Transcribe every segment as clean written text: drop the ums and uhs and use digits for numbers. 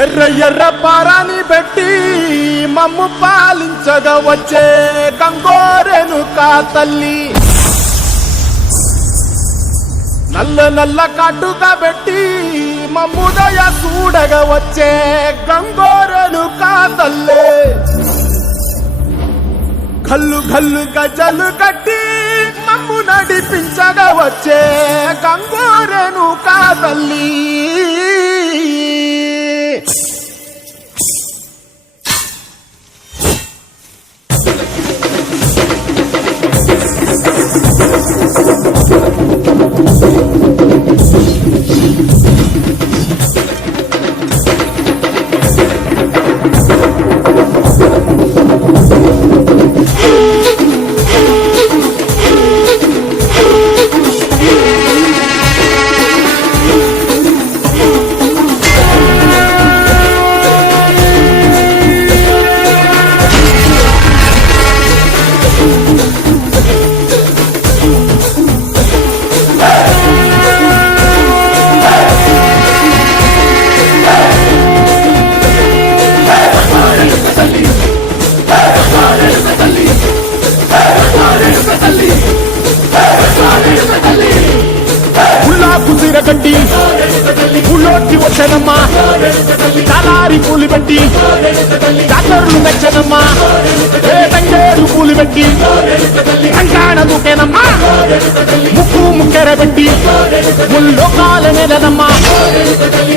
ఎర్ర ఎర్ర పారాని పెట్టి మమ్ము పాలించగా వచ్చే గంగోరేణుకా తల్లి, నల్ల నల్ల కాటుగా పెట్టి మమ్ముదయ చూడగా వచ్చే గంగోరేణుకా తల్లి, గల్లు గల్లు గజలు కట్టి మమ్ము నడిపించగా వచ్చే గంగోరేణుకా తల్లి. కుసిరగడ్డి పుల్లోటి వచ్చనమ్మా, తలారి పూలు పెట్టి డాక్టర్లు మెచ్చనమ్మా, తంగేరు పూలు పెట్టి కంకాణ దూకేనమ్మా, ముక్కు ముక్కెర పెట్టి ముల్లోకాల నెలనమ్మా,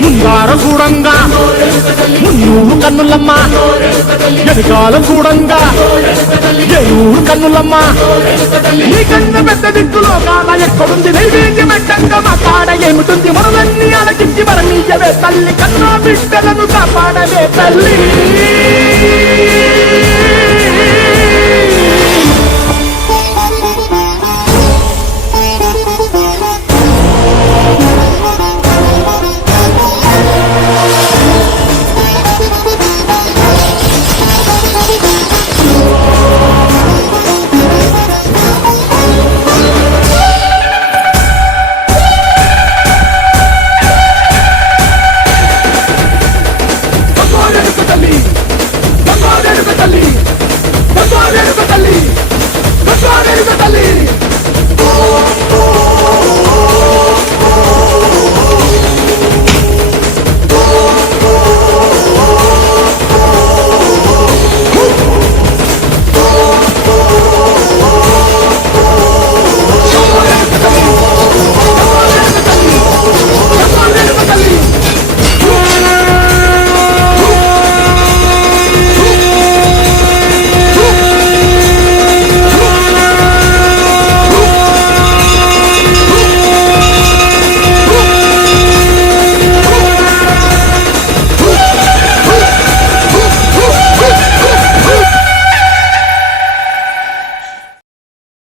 ముందార చూడంగా మున్నూరు కన్నులమ్మా, ఎదుకాల చూడంగా ఏనూరు కన్నులమ్మా, నీ కన్ను పెద్ద దిక్కులో కాల ఎక్కడుంది నైవేద్యం పెట్టంగా మా కాడ ఏమిటుంది, మనలన్నీ అలకించి మరణీయవే తల్లి, కన్నా బిడ్డలను కాపాడవే తల్లి.